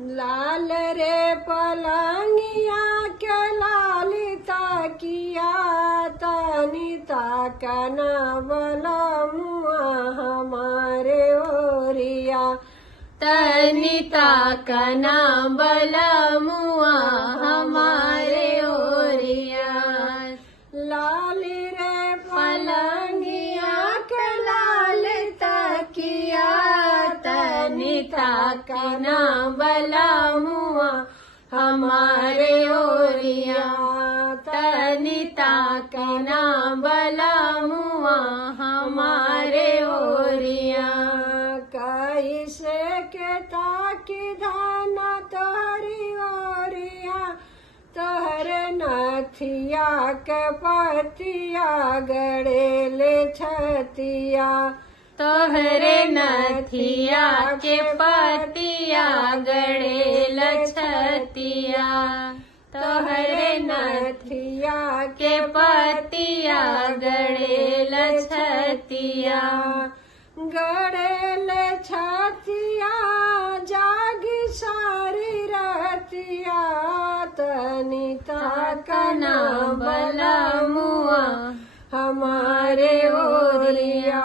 लाल रे पलंगिया के लालिता किया तनी ताकना बलमुआ हमारे ओरिया तनी ताकना बलमुआ हमारे ओरिया। लाल रे पलंगिया के लाल तकिया तनी ताकना बलमुआ हमारे ओरिया। तनी ताकना बलमुआ हमारे ओरिया। कैसे के ताकि धाना तोहरी ओरिया तोहर नथिया के पतिया गड़ेले छतिया तोहरे नथिया के पतिया गड़ेल छतिया। तोहरे नथिया के पतिया गड़ेल छतिया। गड़ेल छतिया जागी सारी रतिया तनी ताकना बलमुआ हमारे ओरिया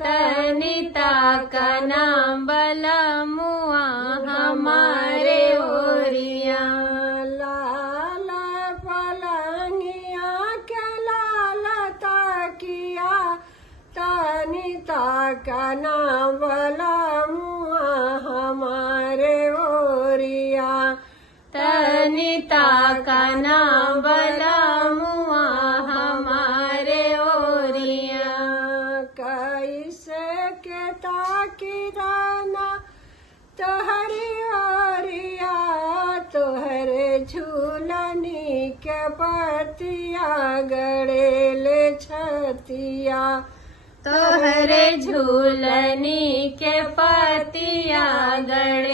तनी ताकना बलमुआ हमारे ओरिया। लाल पलंगिया के लाल तकिया तनी ताकना बलमुआ हमारे ओरिया तनी ताकना बलमुआ हमारे ओरिया। कैसे के ताकि दाना तोहरी ओरिया तोहरे झूलनी के पतिया गड़ेले छतिया तोहरे झूलनी के पतिया गड़े